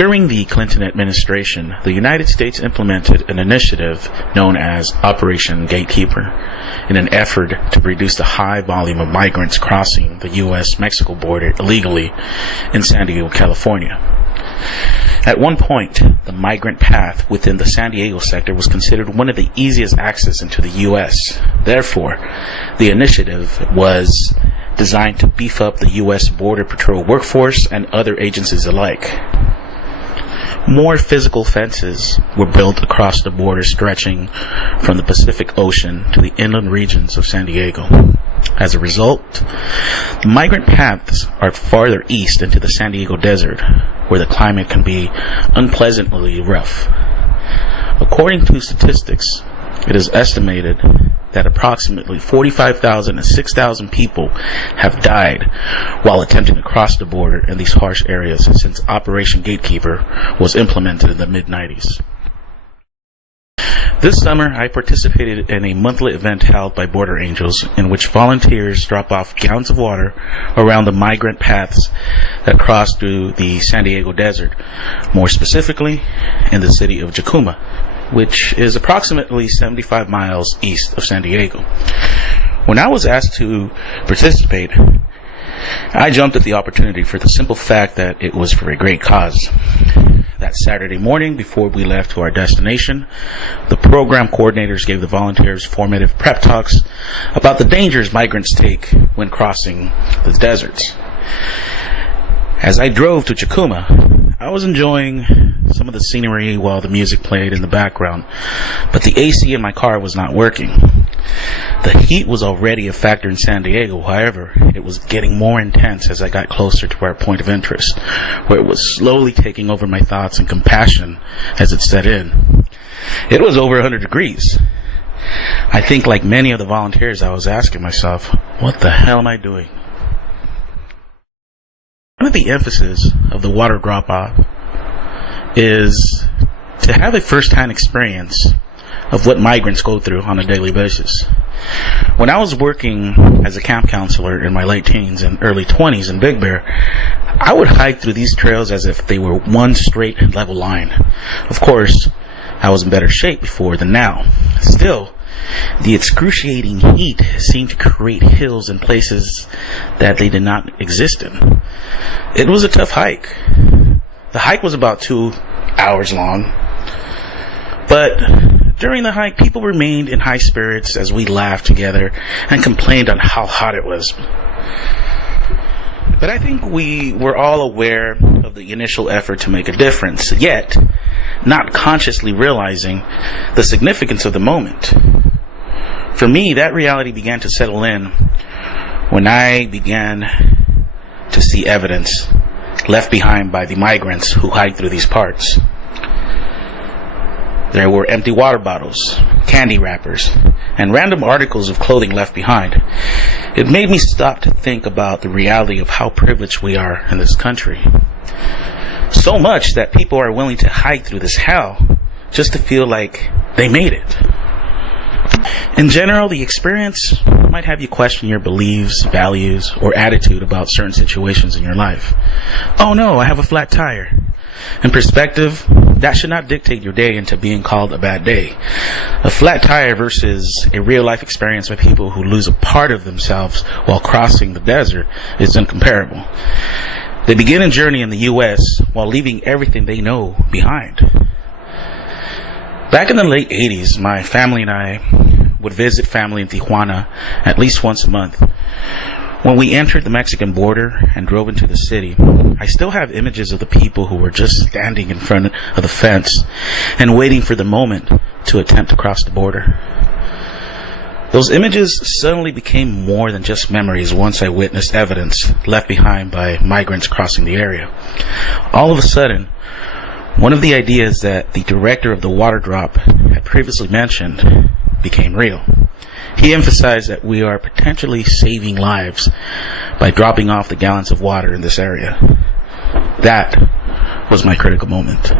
During the Clinton administration, the United States implemented an initiative known as Operation Gatekeeper in an effort to reduce the high volume of migrants crossing the U.S.-Mexico border illegally in San Diego, California. At one point, the migrant path within the San Diego sector was considered one of the easiest access into the U.S. Therefore, the initiative was designed to beef up the U.S. Border Patrol workforce and other agencies alike. More physical fences were built across the border stretching from the Pacific Ocean to the inland regions of San Diego. As a result, the migrant paths are farther east into the San Diego desert, where the climate can be unpleasantly rough. According to statistics, it is estimated that approximately 45,000 to 6,000 people have died while attempting to cross the border in these harsh areas since Operation Gatekeeper was implemented in the mid-90s. This summer, I participated in a monthly event held by Border Angels in which volunteers drop off gallons of water around the migrant paths that cross through the San Diego desert, more specifically in the city of Jacuma, which is approximately 75 miles east of San Diego. When I was asked to participate, I jumped at the opportunity for the simple fact that it was for a great cause. That Saturday morning, before we left to our destination, the program coordinators gave the volunteers formative prep talks about the dangers migrants take when crossing the deserts. As I drove to Jacuma, I was enjoying some of the scenery while the music played in the background, but the AC in my car was not working. The heat was already a factor in San Diego, however, it was getting more intense as I got closer to our point of interest, where it was slowly taking over my thoughts and compassion as it set in. It was over 100 degrees. I think, like many of the volunteers, I was asking myself, what the hell am I doing? One of the emphasis of the water drop-off is to have a first-hand experience of what migrants go through on a daily basis. When I was working as a camp counselor in my late teens and early 20s in Big Bear, I would hike through these trails as if they were one straight and level line. Of course, I was in better shape before than now. Still, the excruciating heat seemed to create hills in places that they did not exist in. It was a tough hike. The hike was about 2 hours long, but during the hike, people remained in high spirits as we laughed together and complained on how hot it was. But I think we were all aware of the initial effort to make a difference, yet not consciously realizing the significance of the moment. For me, that reality began to settle in when I began to see evidence left behind by the migrants who hiked through these parts. There were empty water bottles, candy wrappers, and random articles of clothing left behind. It made me stop to think about the reality of how privileged we are in this country. So much that people are willing to hike through this hell just to feel like they made it. In general, the experience might have you question your beliefs, values, or attitude about certain situations in your life. Oh no, I have a flat tire. In perspective, that should not dictate your day into being called a bad day. A flat tire versus a real-life experience by people who lose a part of themselves while crossing the desert is incomparable. They begin a journey in the U.S. while leaving everything they know behind. Back in the late 80s, my family and I would visit family in Tijuana at least once a month. When we entered the Mexican border and drove into the city, I still have images of the people who were just standing in front of the fence and waiting for the moment to attempt to cross the border. Those images suddenly became more than just memories once I witnessed evidence left behind by migrants crossing the area. All of a sudden, one of the ideas that the director of the water drop had previously mentioned became real. He emphasized that we are potentially saving lives by dropping off the gallons of water in this area. That was my critical moment.